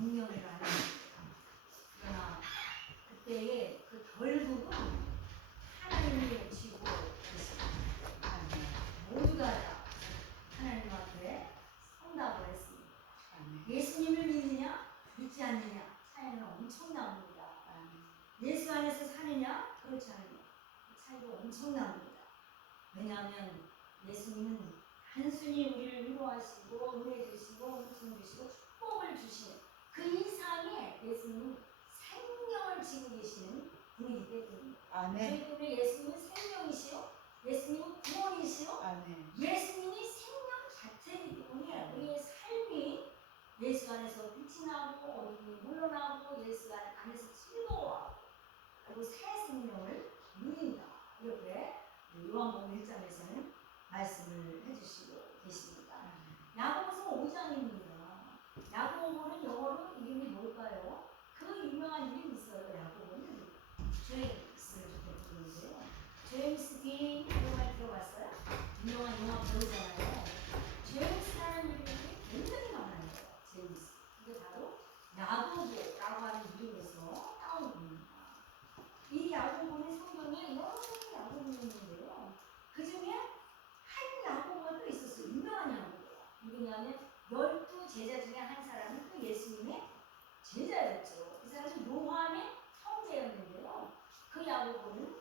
공명을 하는 겁니다. 그러나 그때의 그 결국은 하나님이 지고 계십니다. 모두가 다 하나님 앞에 성답을 했습니다. 예수님을 믿느냐 믿지 않느냐 차이는 엄청납니다. 예수 안에서 사느냐 그렇지 않느냐 차이가 엄청납니다. 왜냐하면 예수님은 단순히 우리를 위로하시고 은혜 주시고 은총 주시고 축복을 주시는 그 이상의 예수님은 생명을 지고 계시는 분이기 때문입니다. 그렇기 때문에 예수님은 생명이시요 예수님은 구원이시요 예수님이 생명 자체이기 때문에 우리의 삶이 예수 안에서 빛이 나고 어둠이 물러나고 예수 안에서 즐거워하고 그리고 새 생명을 누린다. 이렇게 요한복음 1장에서는 말씀을 해주시고 계십니다. 야고보서 5장입니다. 야고보는 영어로 이름이 뭘까요? 그 유명한 이름이 있어요. 야고보는 제임스를 부르는데요. 제임스 딘 이런 말 들어봤어요? 유명한 영화 배우잖아요. 제임스라는 이름이 굉장히 많아요. 제임스. 이게 바로 야고보라고 하는 이름에서 따온 겁니다. 이 야고보는 성경에 여러 가지 야고보가 있는데요. 그 중에 한 야고보가 또 있었어요. 유명한 야고보가. 누구냐면 12제자 중에 한 사람은 또 예수님의 제자였죠. 그 사람은 요한의 형제였는데요. 그 야고보는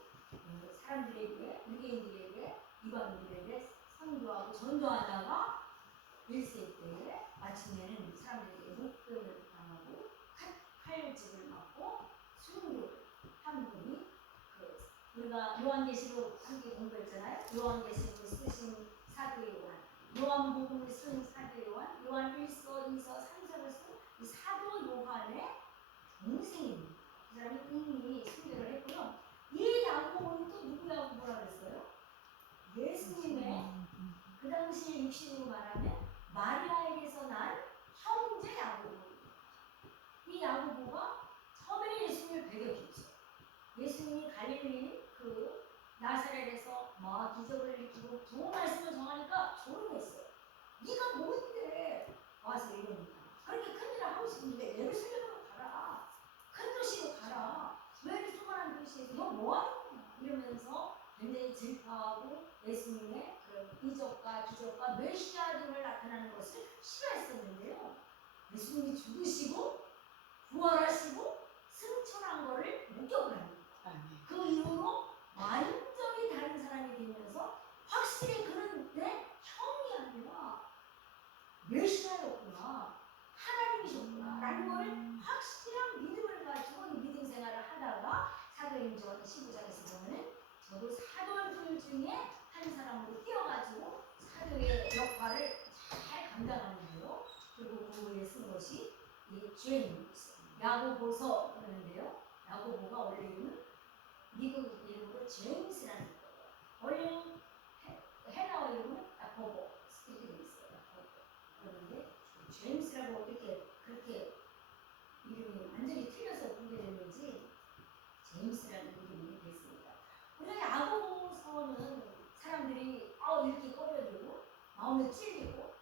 사람들에게, 유대인들에게, 이방인들에게 선교하고 전도하다가 1세 때에 마침내는 사람들에게 목병을 당하고 칼집을 맞고 순교를 한 분이 우리가 요한계시록 함께 공부했잖아요. 요한계시록을 쓰신 사도 요한, 요한복음을 쓴 사도 요한, 요한 1서, 2서, 3서를 쓴 이 사도 요한의 동생입니다. 그 사람이 이미 순교를 했고요. 이 야고보는 또 누구 야고보라 그랬어요? 예수님의 그 당시에 육신으로 말하면 마리아에게서 난 형제 야고보입니다. 이 야고보가 처음에 예수님을 배격했죠. 예수님이 갈릴리 그 나사렛에서 막 기적을 일으키고 좋은 말씀을 정하니까 조롱했어요. 네가 뭔데 와서 이러니까 그렇게 큰일을 하고 싶은데 예루살렘으로 가라. 큰 도시로 가라. 왜 이렇게 조그만한 도시에서 너 뭐하는 거야? 이러면서 굉장히 질타하고 예수님의 그런 이적과 기적과 메시아 등을 나타나는 것을 싫어했었는데요. 예수님이 죽으시고 부활하시고 승천한 것을 목격을 합니다. 그 이후로 완전히 다른 사람이 되면서 확실히 그는 내 형이 아니라 메시아였구나, 하나님이셨구나 라는 것을 확실한 믿음을 가지고 이 믿음 생활을 하다가 사도행전 15장에서 보면은 저도 사도들 중에 한 사람으로 뛰어가지고 사도의 역할을 잘 감당하는데요. 그리고 그 후에 쓴 것이 이 죄인입니다. 야고보서 그러는데요. 야고보가 원래 이름은 미국 이름으로 제임스라는 거예요. 원래는 헬라어 이름은 야고보 이렇게 되어 있어요. 야고보. 그런데 제임스라고 어떻게 그렇게 이름이 완전히 틀려서 분별했는지 제임스라는 이름이 됐습니다. 우리가 야고보서는 사람들이 이렇게 꺼려들고 마음에 찔리고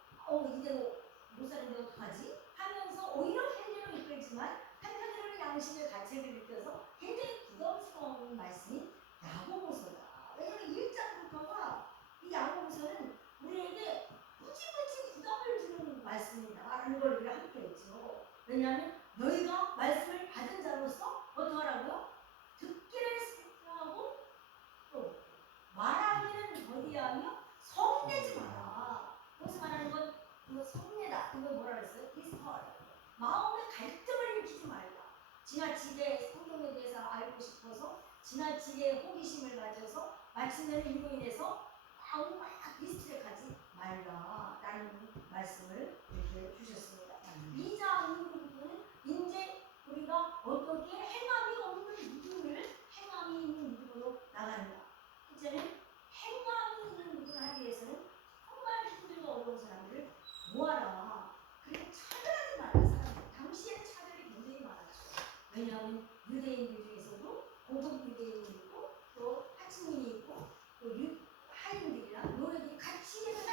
이대로 못 사는데 어떡하지? 하면서 오히려 헬리로 이끌지만 한편으로는 양심의 가책을 느껴서 굉장히 부담스러운 말씀이 야고보서다. 왜냐하면 1장부터가 이 야고보서는 우리에게 무지무지 부담을 주는 말씀이다라는 걸 우리가 함께 했죠. 왜냐하면 너희가 말씀을 받은 자로서 어떡하라고요? 듣기를 생각하고 또 말하기는 더디하며 성내지 마라. 여기서 말하는 건 이거 성내다. 이거 뭐라 그랬어요? 디스터라. 마음의 갈등을 일으키지 말라. 지나치게 성경에 대해서 알고 싶어서 지나치게 호기심을 가져서 마침내는 이로 인해서 막 디스트랙하지 말라라는 말씀을 이렇게 주셨습니다. 2장 이후로는 이제 우리가 어떻게 행함이 없는 믿음을 행함이 있는 믿음으로 나간다. 이제는 행함이 있는 믿음을 하기 위해서는 정말 힘들고 어려운 사람들을 모아라. 그리고 차별하지 말라. 사람들. 당시에는 차별이 굉장히 많았죠. 왜냐하면 유대인들 중에서도 고급 유대인이 있고 또 하층민이 있고 또 하인들이랑 노예들이 같이 계속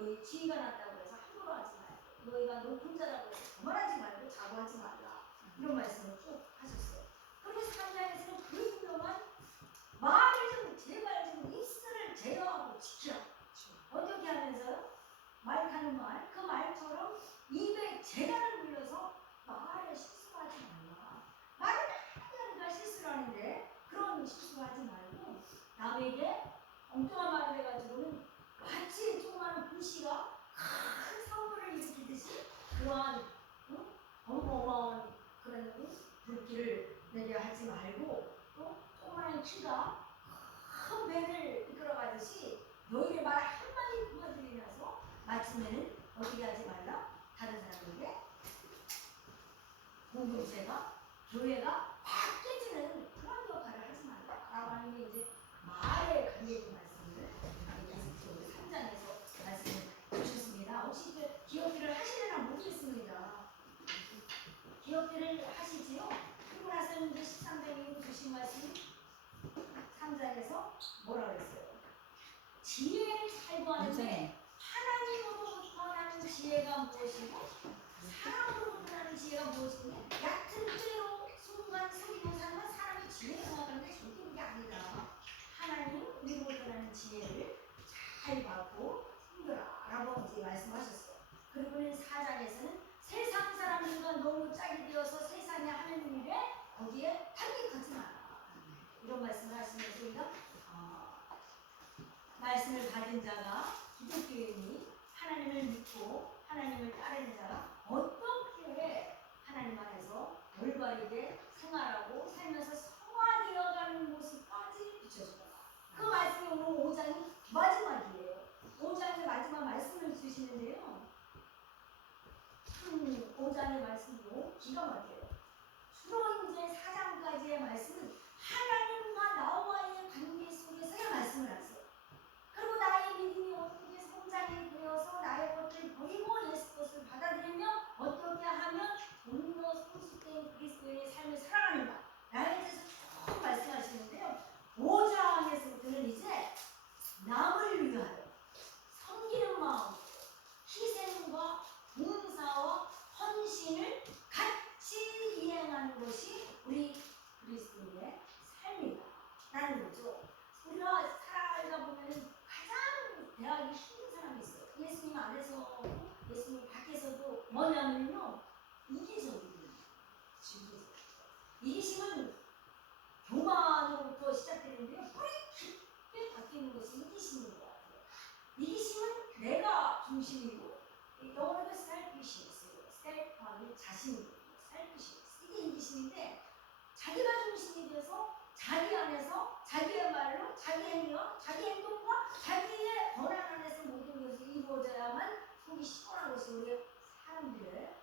너희 지위가 낮다고 해서 함부로 하지 말고 너희가 높은 자라고 해서 거만하지 말고 자고하지 말라. 이런 말씀을 쭉 하셨어요. 그리고 3장에서는 그 유명한 말을 좀 제발 좀 입술을 제어하고 지키라. 어떻게 하면서요? 말하는 말, 그 말처럼 입에 재간을 물려서 말에 실수하지 말라. 말을 많이 하니까 실수를 하는데 그런 실수하지 말고 남에게 엉뚱한 말을 해가지고는 마치 조그마한 불씨가 큰 사고를 일으키듯이 그러한 어마어마한 그런 불길을 내게 하지 말고 또 조그마한 키가 큰 배를 이끌어가듯이 너희의 말 한마디 그만들이 나서 마침내는 어떻게 하지 말라? 다른 사람에게 공동체가 교회가 팍 깨지는 그런 역할을 하지 말라 라고 하는 게 이제 말에 관계된 말씀을 계속적으로 3장에서 말씀을 주셨습니다. 혹시 이제 기억들을 하시려나 모르겠습니다. 기억들을 하시지요? 그리고 나서는 이제 13장에 주신 말씀이 3장에서 뭐라 그랬어요? 지혜를 잘 구하는데 하나님으로부터 나는 지혜가 무엇이고 사람으로부터 나는 지혜가 무엇이냐? 얕은 때로 순간 속이는 사람은 사람이 지혜가 나가는데 절대 그게 아니다. 하나님으로부터 나는 지혜를 잘 받고 숨겨라 라고 이제 말씀하셨어요. 그리고는 4장에서는 세상 사람들과 너무 짝이 되어서 세상에 하는 일에 거기에 탐닉하지 마라. 이런 말씀을 하시면서 우리가 말씀을 받은 자가 기독교인이 하나님을 믿고 하나님을 따르는 자가 어떻게 하나님 안에서 올바르게 생활하고 살면서 성화되어가는 모습까지 비춰줍니다. 그 말씀이 오늘 5장이 마지막이에요. 5장의 마지막 말씀을 주시는데요. 5장의 말씀도 기가 막혀요. 주로 이제 4장까지의 말씀은 하나님과 나와의 관계 속에서의 말씀을 하세요. 그리고 나의 믿음이 어떻게 성장이 되어서 나의 것을 버리고 예수 것을 받아들이며 어떻게 하면 좀 더 성숙된 그리스도인의 삶을 살아가는가 라에 대해서 쭉 말씀하시는데요. 5장에서부터는 이제 남을 위하여 섬기는 마음, 희생과 봉사와 헌신을 같이 이행하는 것이 우리 그리스도인의 삶이다 라는 거죠. 우리가 살아가다 보면 가장 대하기 힘든 사람이 있어요. 예수님 안에서 예수님 밖에서도 뭐냐면요, 이기적이에요. 이기심은 교만으로부터 시작되는데요, 뿌리 깊게 바뀌는 것이 이기심인 것 같아요. 이기심은 내가 중심이고 영어로는 selfishness, self하면 자신이고 selfishness, 이게 이기심인데 자기가 중심이 돼서 자기 안에서 자기의 말로 자기 행위와 자기 행동과 자기의 권한 안에서 모든 것이 이루어져야만 속이 시원한 것이 우리 사람들의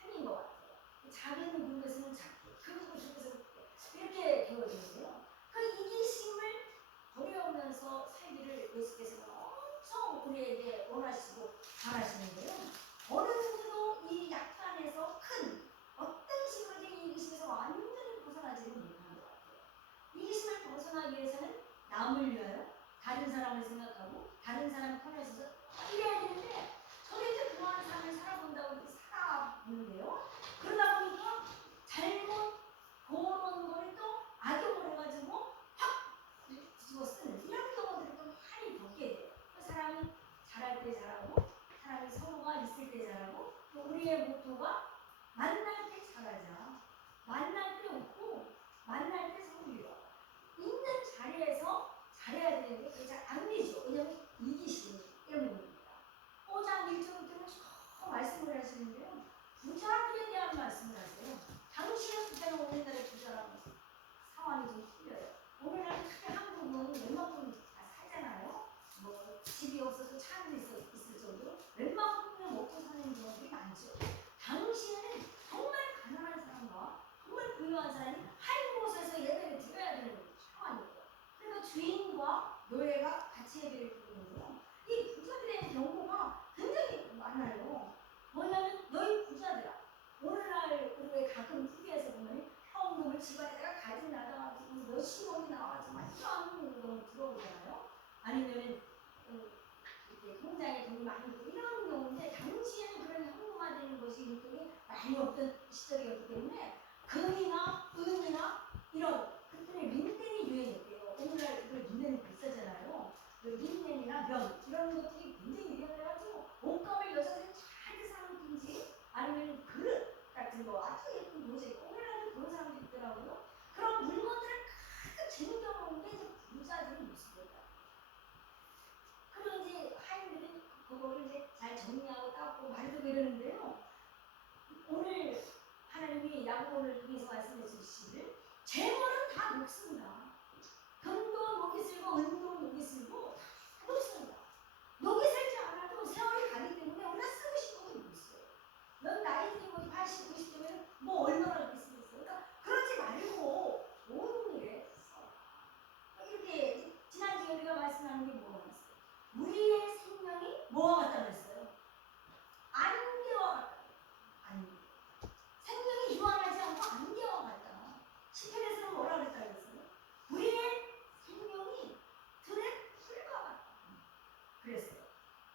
삶인 것 같아요. 자기는 그것은 자기, 그것은 이렇게 되어지는데요. 그 이기심을 버려오면서 살기를 예수께서는 엄청 우리에게 원하시고 바라시는데요. 어느 누구도 이 약간에서 큰 어떤 식으로든 이기심에서 완전히 벗어나지는 못하는 것 같아요. 이기심을 벗어나기 위해서는 남을 위하여 다른 사람을 생각하고 다른 사람 편에 서서 이래야 되는데 저도 이제 그러한 삶을 살아본다고 이렇게 살아보는데요. 그러다 보니까 잘못 그런 거를 또 악용을 해가지고 확 뒤집어 쓰는 이런 경우들을 또 많이 겪게 돼요. 그 사람이 잘할 때 잘하고 사람이 서로가 있을 때 잘하고 또 우리의 모토가 만날 때 잘하자, 만날 때 웃고 만날 때 섬기라. 있는 자리에서 잘해야 되는데 그게 잘 안 되죠. 왜냐하면 이기심 때문입니다. 5장 1절부터는 저 말씀을 하시는데요. 부자들에 대한 말씀을 하세요. 당시의 부자는 오늘날의 부자랑 상황이 좀 틀려요. 오늘날 특히 한국은 웬만큼 다 살잖아요. 뭐 집이 없어도 차는 있을 정도로 웬만큼은 먹고 사는 경우들이 많죠. 당시 많이 있고 이런 경우인데 당시에는 그런 현금화되는 것이 일종의 많이 없던 시절이었기 때문에 금이나 은이나 이런 그때는 린넨이 유행했대요. 오늘날 그 린넨이 비싸잖아요. 그 린넨이나 면 이런 것들이 굉장히 유행해가지고 옷감을 여자들이 잘 사는지 아니면 그릇 같은 거 아주 예쁜 도자기 오늘날도 그런 사람들이 있더라고요. 그런 물건들을 가득 챙겨놓은 게 이제 부자들의 모습이었다. 그리고 이제 하인들은 그거를 이제 잘 정리하고 닦고 말도 이러는데요. 오늘 하나님이 야고보를 통해서 말씀해 주시기를 재물은 다 녹습니다. 금도 녹이 슬고 은도 녹이 슬고 다 녹습니다. 녹이 슬지 않아도 세월이 가기 때문에 우리가 쓰고 싶은 게 뭐 있어요. 넌 나이 들고 80, 90 되면 뭐 얼마나 이렇게 쓰겠어요. 그러니까 그러지 말고 좋은 일에 써. 이렇게 지난주에 우리가 말씀하는 게 뭐가 있어요? 우리의 생명이 뭐와 같다고 했어요? 안개와 같다. 안개. 생명이 유한하지 않고 안개와 같다. 시편에서는 뭐라 그랬다고 했어요? 우리의 생명이 들의 풀과 같다. 그랬어요.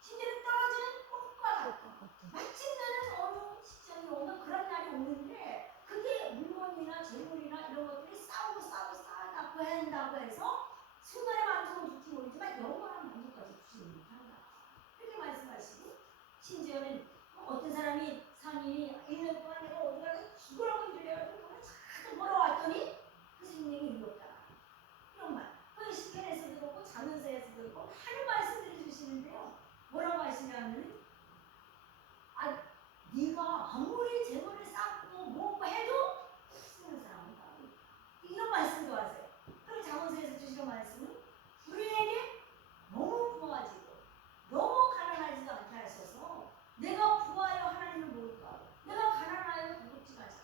심지어는 떨어지는 꽃과 같다. 마침내는 어느 시점이 오면 그런 날이 오는데 그게 물건이나 재물이나 이런 것들이 쌓아놓고 한다고 해서 순간의 만족은 줄지 모르지만 영원한 만족까지 주지 못한다. 이렇게 말씀하시고 심지어는 어떤 사람이 상인이 1년 동안 내가 어디 가서 죽으라고 일을 해가지고 돈을 자꾸 벌어왔더니 그 생명이 이뤘다. 이런 말. 그 시편에서도 그렇고 잠언서에서도 그렇고 하는 말씀들을 주시는데요. 뭐라고 하시냐면 네가 아무리 재물을 쌓고 뭐고 해도 쓰는 사람은 따로 이런 말씀도 하세요. 그럼 잠언서에서 주시는 말씀은 우리에게 너무 부하지고 너무 가난하지도 않게 하셔서 내가 부하여 하나님을 모를까 내가 가난하여 도둑질하지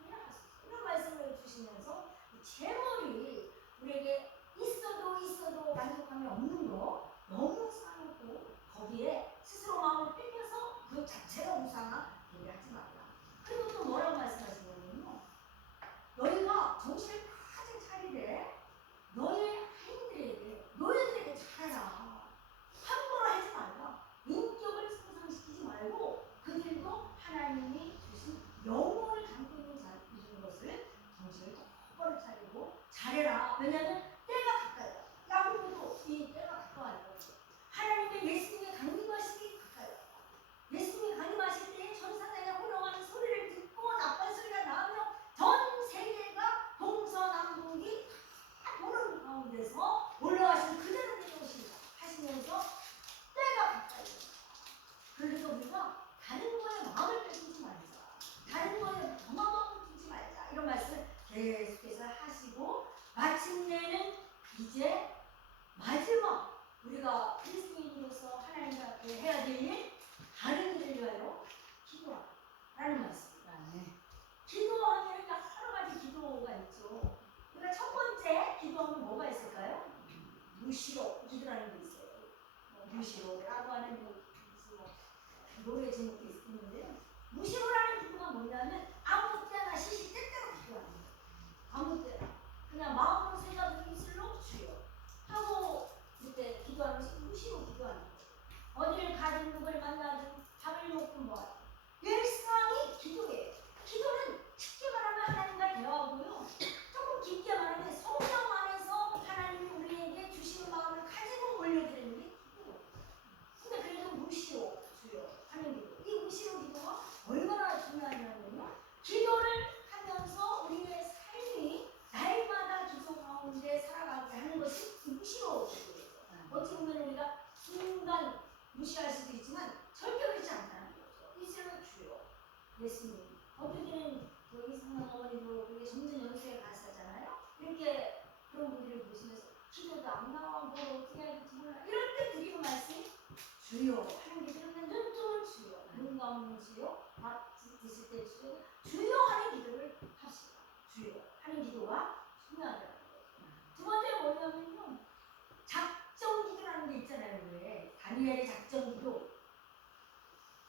않게 하소서 이런 말씀을 주시면서 재물이 우리에게 있어도 만족함이 없는 거 너무 쌓아놓고 거기에 스스로 마음을 뺏겨서 그 자체가 우상하게 하지 말라. 그리고 또 뭐라고 말씀하시냐면요. 너희가 정신을 가진 차리되 너희 하인들에게 너희들에게 잘하라. 함부로 하지 말라. 인격을 손상시키지 말고 그들도 하나님이 주신 영혼을 담고 있는 것을 정신을 똑바로 차리고 잘해라. 왜냐하면 때가 가까이다. 야고보도 이 때가 가까워요. 하나님의 예수님의 강림하시기 가까이다. 예수님이 강림하실 때에 천사들의 호령하는 소리를 듣고 나팔 소리가 나며 전 세계가 동서남북이 다 보는 가운데서 올라가신 그대로 내려오신다 하시면서 때가 가까이 온다. 그래서 우리가 다른 거에 마음을 뺏기지 말자. 다른 거에 마음을 두지 말자. 이런 말씀을 계속해서 하시고 마침내는 이제 마지막 우리가 그리스도인으로서 하나님 앞에 해야 될 일 다른 일을 위하여 기도하라는 말씀입니다. 기도하면 여러 가지 기도가 있죠. 우리가 첫 번째 기도하면 뭐가 있을까요? 무시로 기도라는 게 있어요. 무시로라고 하는 노래 제목도 있는데요. 무시로라는 기도가 뭐냐면 아무 때나 시시때때로 기도하는 거예요. 아무 때나 그냥 마음으로 생각하고 입술로 주여 하고 그때 기도하는 것이 무시로 기도하는 거예요. 어디를 가든 누굴 만나든 밥을 먹든 뭐 일상이 기도예요. 기도는 쉽게 말하면 하나님과 대화하고요. 조금 깊게 말하면 성령 안에서 하나님이 우리에게 주시는 마음을 가지고 올려드리는 게 기도예요. 근데 그래도 무시로 주여 하는 기도. 이 무시로 기도가 얼마나 중요하냐면요. 기도를 하면서 우리의 삶이 날마다 기도 가운데 살아가게 하는 것이 무시로 기도예요. 어찌 보면 우리가 순간 무시할 수도 있지만 절대 그렇지 않다는 거죠. 이슬로 주요. 예수님. 어떤 때는 여기 상당 어머니도 우리 점점 연수에 가시잖아요. 이렇게 그런 분들을 보시면서 기도도 안 나와 뭘 어떻게 해야 될지 몰라. 이럴 때 드리는 말씀이 주요 하는 게 그러면 눈뜨면 주요. 눈 감으면 주요. 밥 드실 때 주요. 주요 하는 기도를 합시다. 주요 하는 기도가 중요하다는 거예요. 두 번째 뭐냐면요. 작정 기도라는 게 있잖아요. 왜 다니엘의 작정 기도,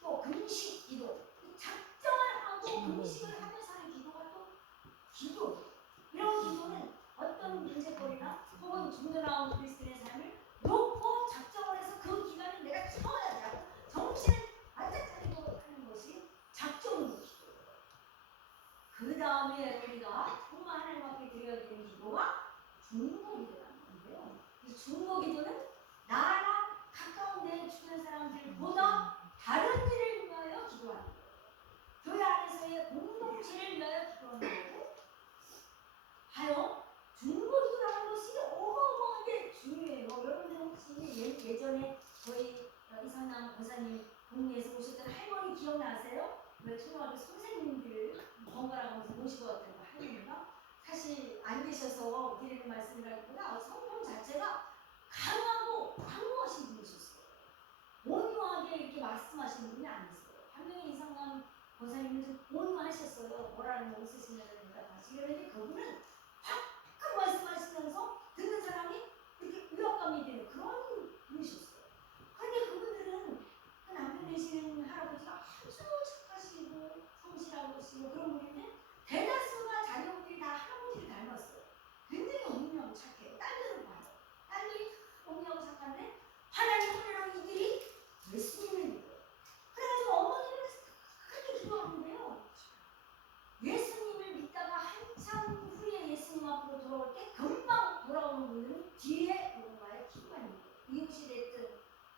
또 금식 기도, 작정을 하고 금식을 하면서 하는 기도가 또 기도. 이런 기도는 어떤 문제거리나 혹은 중도 나온 그리스도인의 삶을 놓고 작정을 해서 그 기간을 내가 채워야 돼. 권사님 동네에서 오셨던 할머니 기억나세요? 왜 초등학교 선생님들 번갈아 가면서 모시고 왔던 거 할머니가 사실 안 계셔서 드리는 말씀이라기보다 성품 자체가 강하고 강호하신 분이셨어요. 온유하게 이렇게 말씀하시는 분이 아니었어요. 한명희 이상남 권사님은 좀 온유하셨어요. 뭐라는 거 없으시냐니까 다시. 그런데 그분은 확 말씀하시면서 듣는 사람이 이렇게 위압감이 되는 그런 분이셨어요. 그런데 그분들은 그 남편 되시는 할아버지가 아주 착하시고 성실하시고 그런 분인데 대다수가 자녀들이 다 할아버지를 닮았어요. 굉장히 온유하고 착해요. 딸들을 봐요. 딸들이 온유하고 착한데 하나님이랑 이들이 예수님을 믿어요. 그래가지고 어머니를 그렇게 기도하는데요. 예수님을 믿다가 한참 후에 예수님 앞으로 돌아올 때 금방 돌아오는 분은 뒤에 누군가의 기도가 있는 거예요. 이웃이 됐든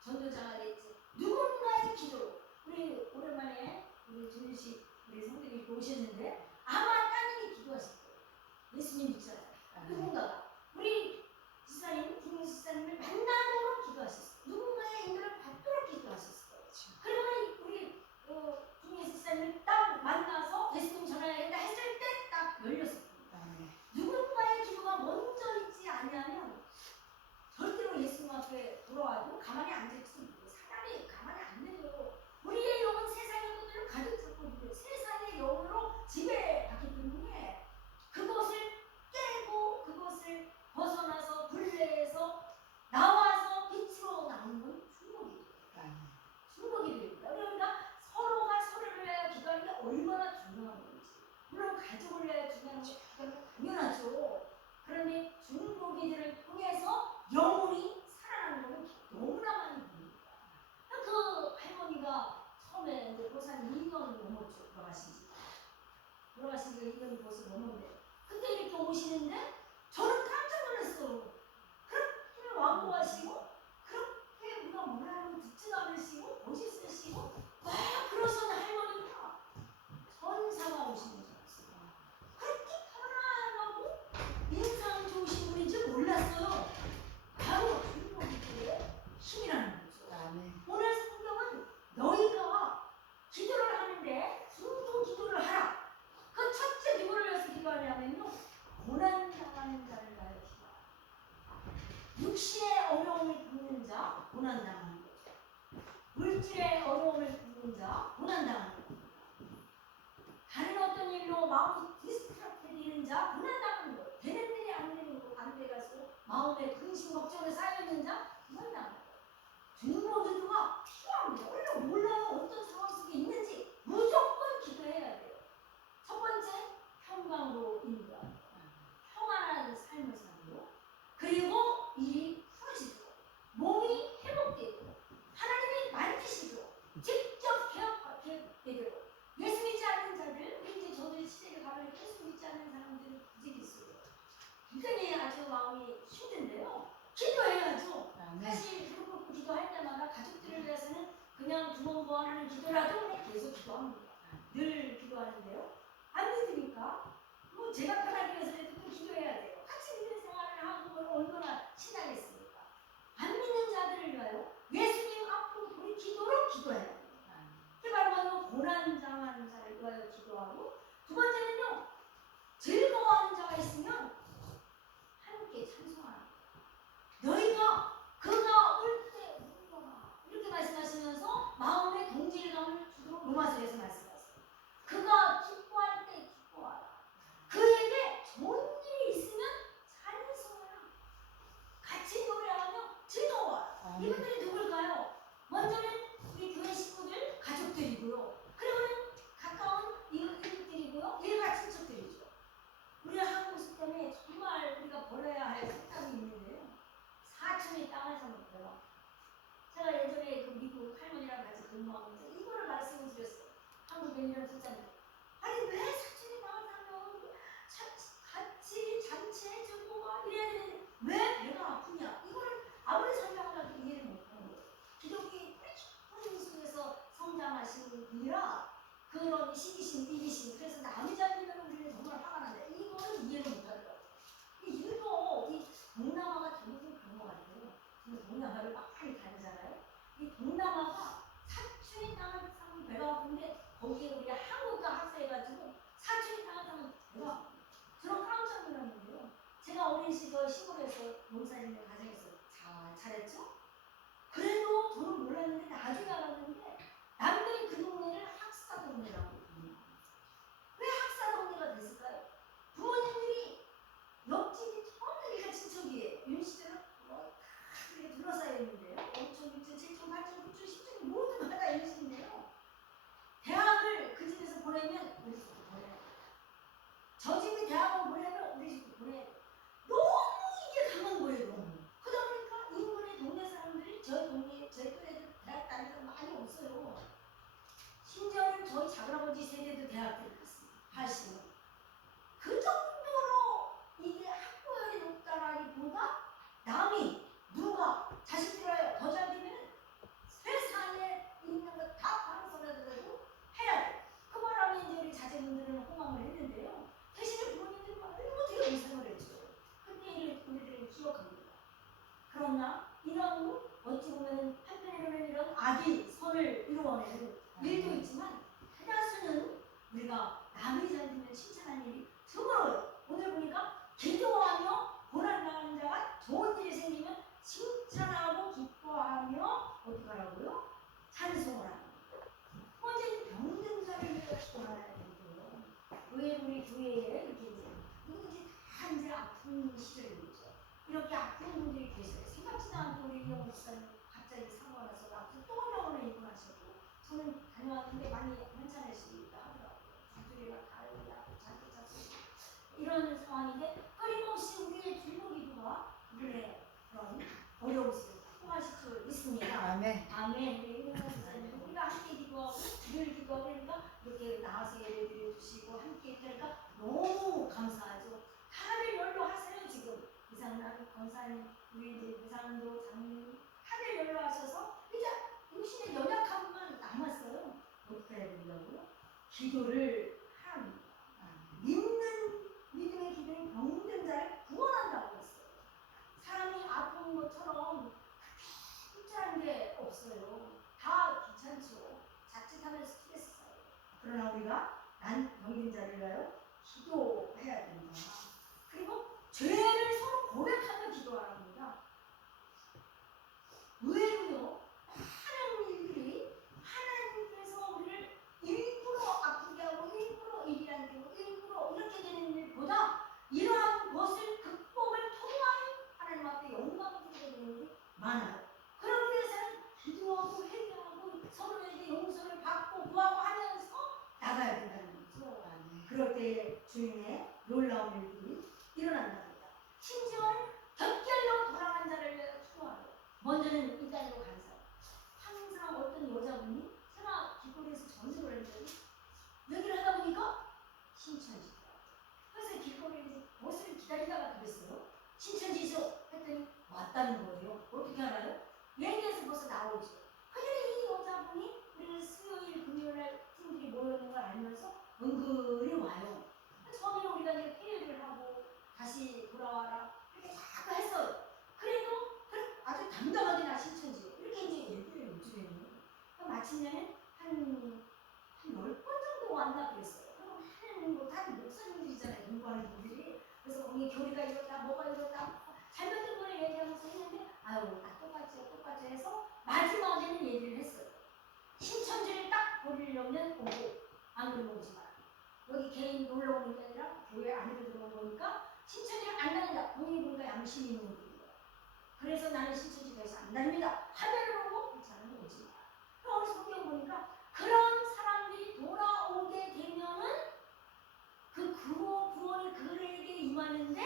전도자가 됐든 누군가의 기도. 우리 오랜만에 우리 준식 우리 성도님이 오셨는데 아마 따님이 기도하실 거예요. 예수님 믿잖아요. 누군가가 우리 지사님, 김웅 지사님을 만나도록 기도하셨어요. 누군가의 인도를 받도록 기도하셨어요. 그러면 우리 김웅 지사님을 딱 만나서 예수님 전화해야겠다 했을 때 딱 열렸어요. 누군가의 기도가 먼저 있지 않으면 절대로 예수님 앞에 돌아와도 가만히 앉을 수 있고 사람이 가만히 안 내려요. 우리의 영은 세상의 것들을 가득 찼거든요. 세상의 영으로 지배받기 때문에 그것을 깨고 그것을 벗어나서 굴레에서 나와서 빛으로 나오는 건 축복이 돼요. 축복이 됩니다. 그러니까 서로가 서로를 위하여 기도하는 게 얼마나 중요한 건지. 물론 가족을 위하여 중요한 게 당연하죠. 그런데 중보기들을 통해서 영혼이 살아나는 것은 너무나 많이 보입니다. 그 할머니가 처음에 이제 고산 2년 넘었죠. 돌아가신 지 2년이 벌써 넘었는데 그때 이렇게 오시는데 저는 깜짝 놀랐어요. 그렇게 완고하시고 그렇게 우리가 뭐라고 듣지도 않으시고 멋있으시고 막 그러시는 할머니가 천사가 오시는 줄 알았어요. 그렇게 편안하고 인상 좋으신 분인지 몰랐어요. 바로 중보기도의 힘이라는 거죠. 오늘 성경은 너희가 기도를 하는데 중보 기도를 하라. 그 첫째 누구를 위해서 기도하냐면요. 고난당하는 자를 위하여 기도하라. 육신의 어려움을 겪는 자 고난당하는 거죠. 물질의 어려움을 겪는 자 고난당하는 거죠. 다른 어떤 일로 마음이 디스트럭트 되는 자 고난당하는 거예요. 되는 일이 안 되는 거 안 돼가지고 마음에 근심 걱정에 쌓여있는 자 고난당하는 거예요. 중보기도가 필요합니다. 우리가 몰라요. 어떤 상황 속에 있는지 무조건 기도해야 돼요. 첫 번째, 평강으로 인도하고 평안한 삶을 살고 그리고 일이 풀어지도록 몸이 회복되고 하나님이 만지시도록 직접 개혁되도록 예수 믿지 않는 자들, 우리 이제 저들이 시대를 가면 예수 믿지 않는 사람들은 부재기 있어요. 굉장히 아주 마음이 힘든데요. 기도해야죠. 사실 그렇게 기도할 때마다 가족들을 위해서는 그냥 두번보완하는 기도라도 계속 기도합니다. 늘 기도하는데요. 안 믿으니까 뭐 제가 편하기 위해서라도 또 기도해야 돼요. 같이 믿는 생활을 하고 그걸 얼마나 신나겠습니까? 안 믿는 자들을 위하여 예수님 앞으로 우리 기도로 기도해야 돼요. 그게 바로 고난당하는 자를 위하여 기도하고 두 번째는요. 즐거워하는 자가 있으면 함께 찬송하라. 너희가 그가 올 때 울거라. 이렇게 말씀하시면서 마음의 동질감을 주도록 로마서에서 말씀하세요. 그가 기뻐할 때 기뻐하라. 그에게 좋은 일이 있으면 찬송하라. 같이 노래하며 즐거워하라. 이분들이 누굴까요? 먼저는 우리 교회 식구들, 가족들이고요. 그리고는 가까운 이웃들이고요. 일가 친척들이죠. 우리가 한국 있기 때문에 정말 우리가 버려야 할 생각이 있는데요. 사촌이 땅을 사먹고요. 제가 예전에 그 미국 할머니랑 같이 근무하면서 이거를 말씀을 드렸어요. 한국에 있는 진짜님. 아니 왜 사촌이 땅을 사면 같이 잔치해주고 막 이래야 되는데 왜 배가 아프냐? 이거를 아무리 설명을 해도 이해를 못하는 거예요. 기독이 뿌리 속에서 성장하신 분이라 그런 시기심, 비기심 그래서 남이 잡히면 우리는 정말 화가 나는데 이거는 이해를 못하더라고요. 유독 이 동남아가 대부분 그런 것 같아요. 동남아를 막 많이 다니잖아요. 이 동남아가 잘했죠? 그래도 저는 몰랐는데 나중에 알았는데 남들이 그 동네를 학사 동네라고 부릅니다. 왜 학사 동네가 됐을까요? 부모님들이 옆집이 전부 다 친척이에요. 윤 시대는 뭐 이렇게 둘러싸여 있는데요. 5천, 6천, 7천, 8천, 9천, 10천 모두가 다 윤씨인데요. 대학을 그 집에서 보내면 우리 집도 보내야 돼. 저 집이 대학을 보내면 우리 집도 보내야 돼. 너무 이게 강한 거예요. 너무. 그러다 보니까 인근의 동네 사람들이 저희 동네 저희 또래들 대학 다니는 사람 많이 없어요. 심지어는 저희 작은아버지 세대도 대학교를 갔습니다. 80년. 그 정도로 이게 학구열이 높다라기보다 남이 누가 자식들을 더 잘 되면 세상에 있는 거 다 방송하더라도 해야 돼. 그 바람에 이제 우리 자제분들은 호강을 했는데요. 대신에 부모님들은 어떻게 이상을 했죠. 근데 우리들은 기억합니다. 그러나 이런 어찌 보면 한편으로는 이런 악이 선을 이루어내는 일도 있지만 대다수는 우리가 남이 잘 되면 칭찬하는 일이 드물어요. 오늘 보니까 기도하며 고난당하는 자가 좋은 일이 생기면 칭찬하고 기뻐하며 어떻게 하라고요? 찬송을 하는 거예요. 먼저 병든 자를 위해 기도하라는 거예요. 왜 우리 교회에 이렇게 이제 누구든지 다 이제 아픈 시절이죠. 이렇게 아픈 분들이 계세요. 생각지도 않고 우리 이영 목사님 갑자기 사고가 나서 아픈 또 병원에 입원하셨고 저는 다녀왔는데 많이 괜찮으시다 하더라고요. 주둥이가 가을이야, 자기 자식 이런 상황인데 끊임없이 우리의 줄무기도가 우리의 그런 어려운 시를 통하실 수 있습니다. 아멘. 아멘. 우리가 함께 기도하고 늘 기도하고 그러니까 이렇게 나와서 예를 드려주시고 함께 하니까 너무 감사하죠. 하늘 열로 하세요. 지금 이상남 권사님 우리 이상도 장님 하늘 열로 하셔서 이제 육신의 연약함만 남았어요. 어떻게 해야 된다고요? 기도를 합니다. 믿는 믿음의 기도는 병든 자를 구원한다고 했어요. 사람이 아픈 것처럼 특별한 게 없어요. 다 귀찮죠. 자칫하면 스트레스 쌓여요. 그러나 우리가 난 병든 자를요 기도해야 된다. 그리고 죄를 서로 고백하며 기도하랍니다. 의외로요 하는 일들이 하나님께서 우리를 일부러 아프게 하고 일부러 일이 안 되고 일부러 이렇게 되는 일보다 이러한 것을 극복을 통하여 하나님 앞에 영광을 드리게 되는 일이 많아요. 그러기 위해서는 기도하고 회개하고 서로에게 용서를 받고 구하고 하면서 나가야 된다는 거죠. 그럴 때 주님의 놀라운 일들이 일어난답니다. 심지어는 곁길로 돌아간 자를 위해 기도하고 먼저는 이 자리로 간 사람. 항상 어떤 여자분이 제가 길거리에서 전쟁을 했는데 얘기를 하다 보니까 신천지더라고요. 그래서 길거리에서 버스를 기다리다가 그랬어요. 신천지죠? 했더니 왔다는 거예요. 어떻게 알아요? 얘기해서 벌써 나오죠. 그런데 이 여자분이 우리는 수요일, 금요일날 팀들이 모여있는 걸 알면서 은근히 와요. 처음에 우리가 이제 회의를 하고 다시 돌아와라 이렇게 자꾸 했어요. 그래도 아주 당당하게 나 신천지 이렇게 이제 얘기를 요즘에는 마침내는 한 10번 정도 왔나 그랬어요. 그럼 하는 거 다 목사님들이잖아요. 공부하는 분들이. 그래서 거기 교리가 이렇다 뭐가 이렇다 잘못된 거를 얘기하면서 했는데 아유 다 똑같이 해서 마지막에는 얘기를 했어요. 신천지를 딱 버리려면 오고 안 그러면 오지 마라. 여기 개인 놀러 오는 게 아니라 교회 안으로 들어온 거니까 신천지를 안 다닌다. 본인이 보니까 양심이 있는 분이에요. 그래서 나는 신천지 교회에서 안 다닙니다. 하늘을 오고 괜찮으면 오지 마라. 그럼 오늘 성경 보니까 그런 사람들이 돌아오게 되면은 그 구원이 그들에게 임하는데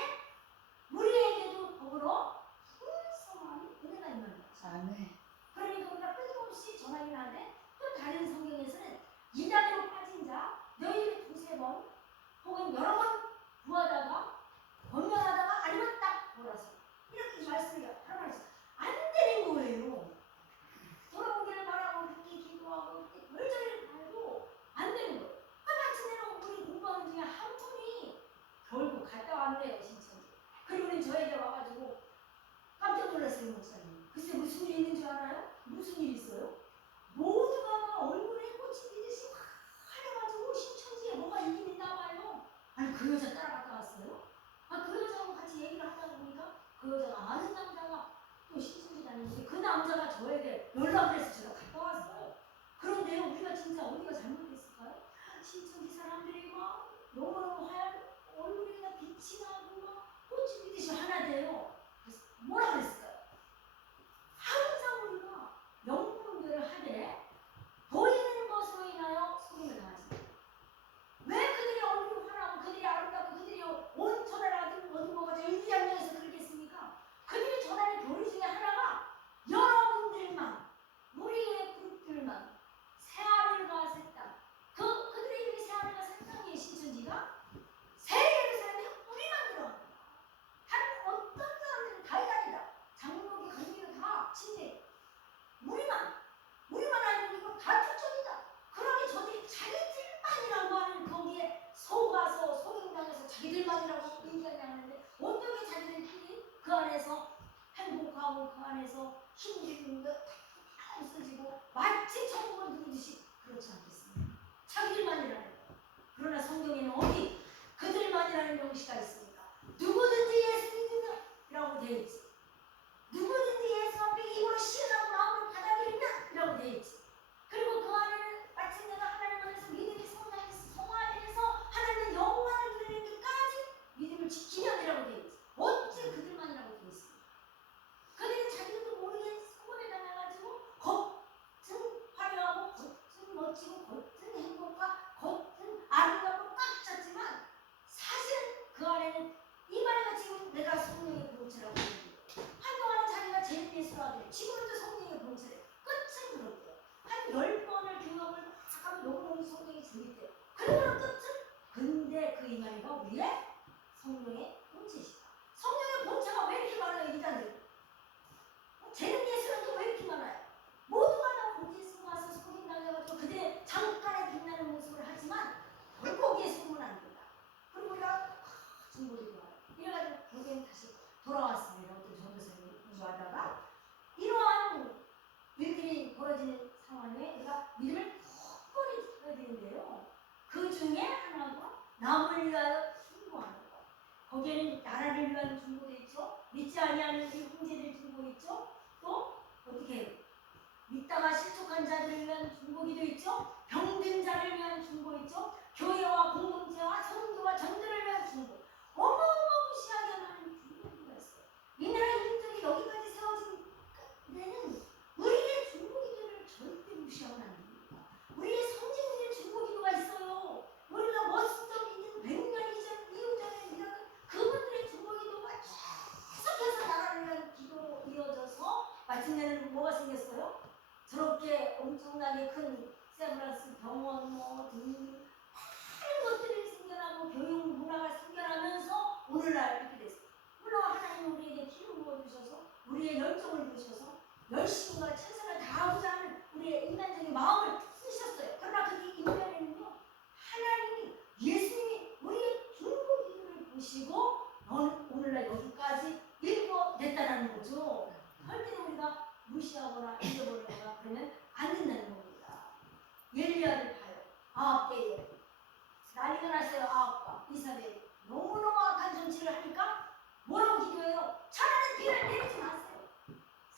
우리에게도 더불어 풍성한 은혜가 임하는 거죠. 아멘. 그러니까 우리가 끊임없이 전하긴 하는데 또 다른 성경에서는 이단으로 빠진 자 너희들이 두세 번 혹은 여러 번 구하다가 번면하다가 아니면 딱 돌아서 이렇게 말씀을 하나씩 안 되는 거예요. 돌아오기를 바라고 그렇게 기도하고 그렇게 별저리를 바라도 안 되는 거예요. 마침내는 우리 공부하는 중에 한 분이 결국 갔다 왔네요. 신천지. 그리고는 저에게 와가지고 깜짝 놀랐어요. 목사님. 글쎄 무슨 일이 있는 줄 알아요? 무슨 일이 있어요? 모두가 막 얼굴에 꽃이 피듯이 확 하려가지고 신천지에 뭐가 있긴 있나 봐요. 아니 그 여자 따라갔다 왔어요? 아 그 여자하고 같이 얘기를 하다 보니까 그 여자가 아는 남자가 또 신천지 다니는 진짜 어디가 잘못됐을까요? 신천지 사람들이 막 너무너무 하얀 얼굴이 다 빛이 나고 막 꽃이 피듯이 하나 돼요. 그래서 뭐라 그랬을까요? 항상 우리가 영분별을 하되 보이는 것으로 인하여 속임을 당하지. 왜 그들이 얼굴이 환하고 그들이 아름답고 그들이 온천을 얻은 것 같아 일기양양에서 그러겠습니까? 그들이 전하는 교리 중에 하나가 여러분들만 우리의 그룹들만 새하늘과 새 땅 그들의 이름이 새하늘과 새 땅이에요. 신천지가 세계를 사는데 우리만 들어갑니다. 다른 어떤 사람들은 다 이다니다. 장로기 강의는 다 친대. 우리만 알고 이거 다 추천이다. 그러니 저들이 자기들만이라고 하는 거기에 속아서 속임당해서 자기들만이라고 얘기하는데 어떻게 자기들끼리 그 안에서 행복하고 그 안에서 힘든 것 다 없어지고 마치 천국을 누리듯이 그렇지 않겠습니까? 자기들만이라는 거. 그러나 성경에는 어디 그들만이라는 명시가 있습니까? 누구든지 예수 믿으라고 되어 있지. 누구든지 예수 앞에 입으로 신하고 마음으로 받아들이면 이라고 되어 있지. 그리고 그 안에는 마침 내가 하나님 안에서 믿음이 성화돼서 하나님의 영광을 누리는 데까지 믿음을 지키면 이라고 되어 있지. 어찌 그들만이라고 되어 있습니까? 그들은 자기들도 모르게 소문에 나가지고 겉은 화려하고 겉은 멋지고 겉은 행복과 겉은 아름답고 꽉 찼지만 사실은 그 안에는 이 말과 지금 내가 성령의 본체라고 합니다. 한동안은 자기가 제일 예수라고 해. 지금은 또 성령의 본체래. 끝은 그렇대요. 한 10번을 교육을 막 하면 너무너무 성령이 재밌대요. 그리고는 끝은 근데 그 이만희가 우리의 성령의 본체시다. 성령의 본체가 왜 이렇게 많아요? 이단들. 쟤는 예수는 왜 이렇게 많아요? 모두가 다 거기에 숨어서 속임당해가지고 그들의 잠깐의 빛나는 모습을 하지만 거기에 숨으면 안 된다. 그리고 우리가 중보도 좋아요. 이래가지고 교회는 다시 돌아왔습니다. 어떤 전도사님이 공부하다가 이러한 일들이 벌어지는 상황에 우리가 믿음을 굳건히 지켜야 되는데요. 그 중에 하나가 남을 위하여 중보하는 것. 거기에는 나라를 위한 중보도 있죠. 믿지 아니하는 우리 형제들 중보 있죠. 또 어떻게 믿다가 실족한 자들을 위한 중보기도 있죠. 병든 자를 위한 중보 있죠. 교회와 공동체와 성도와 전도를 위한 중보. 어마어마무시하게 많은 중보기가 있어요. 이 나라 인민들이 여기까지 세워진 데는 우리의 중보기도를 절대 무시하면 안 됩니다. 우리의 성진들의 중보기도가 있어요. 우리가 멋쩍 있는 100년 이전에 이런 그분들의 중보기도가 계속해서 나라를 위한 기도로 이어져서 마침내는 뭐가 생겼어요? 저렇게 엄청나게 큰 세브란스 병원 등 많은 것들이 생겨나고 교육 문화가 생겨나면서 오늘날 이렇게 됐어요. 물론 하나님 우리에게 피를 부어주셔서 우리의 열정을 주셔서 열심과 최선을 다하고자 하는 우리의 인간적인 마음을 쓰셨어요. 그러나 그 이면에는요 하나님이 예수님이 우리의 중보기도를 보시고 오늘날 여기까지 읽어냈다는 거죠. 절대 우리가 무시하거나 잊어버리거나 그러면 안 된다는 겁니다. 엘리야를 봐요. 아합 때에 난리가 났어요. 아합과 이사벨이 너무너무 악한 정치를 하니까 뭐라고 기도해요? 차라리 비를 내리지 마세요.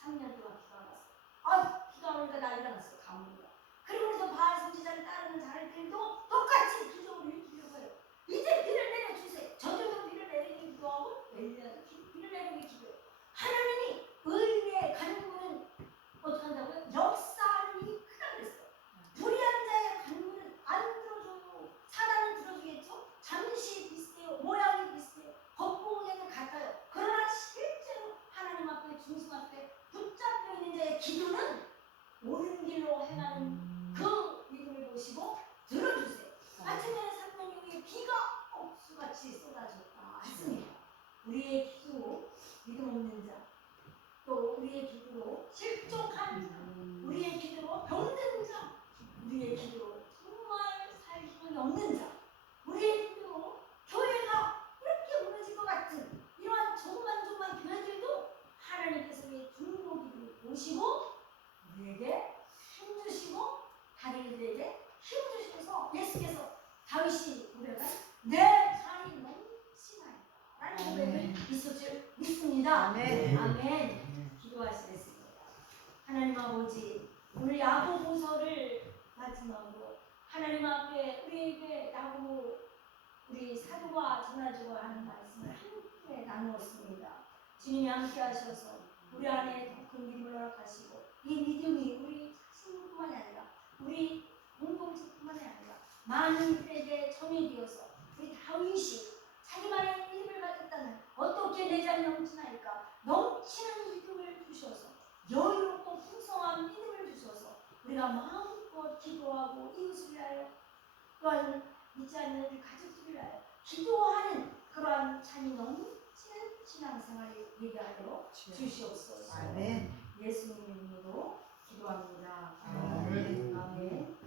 3년 동안 비가 났어요. 비가 오니까 난리가 났어요. 가뭄이가. 그리고 저 바알 선지자를 따르는 자들도 똑같이 기도를 일으키려고 해요. 이제 비를 내려주세요. 저들도 비를 내리기 기도하고 엘리야도 비를 내리기 기도해요. 하나님이 의인의 간구는 어떻게 한다고요? 역사를 이끌어 그랬어요. 불의한 자의 간구는 안 들어줘요. 사단은 들어주겠죠? 잠시 비슷해요. 모양이 비슷해요. 겉보기에는 같아요. 그러나 실제로 하나님 앞에 중심 앞에 붙잡혀 있는 자의 기도는 옳은 길로 행하는 그 믿음을 보시고 들어주세요. 아침에는 3년 후에 비가 억수같이 쏟아졌다 했습니다. 우리의 기도, 믿음 없는 자, 또 우리의 기도로 실족한 자, 우리의 기도로 병든 자, 우리의 기도로 정말 살 희망이 없는 자, 우리의 기도로 교회가 이렇게 무너질 것 같은 이러한 조그만 교회들도 하나님께서 우리의 중보기도를 보시고 우리에게 힘주시고 다리들에게 힘주셔서 예수께서 다윗이 고백한 내 잔이 넘치나이다 라는 고백을 있을 줄 믿습니다. 아멘. 아멘. 기도하시겠습니다. 하나님 아버지, 오늘 야고보서를 마지막으로 하나님 앞에 우리에게 나고 우리 사도가 전하주고 하는 말씀을 함께 나누었습니다. 주님이 함께 하셔서 우리 안에 더 큰 믿음을 허락하시고 이 믿음이 우리 자신뿐만이 아니라 우리 공동체뿐만이 아니라 많은 이들에게 정이 되어서 우리 다윗이 자기만의 믿음을 가졌다는 어떻게 내 자리 넘치나이까 넘치는 믿음을 주셔서 여유롭고 풍성한 믿음을 주셔서 우리가 마음껏 기도하고 이웃을 위하여 또한 믿지 않는 우리 가족들을 위하여 기도하는 그러한 찬이 넘치는 신앙생활을 얘기하여 주시옵소서. 아멘. 예수님 이름으로 기도합니다. 아멘. 아멘.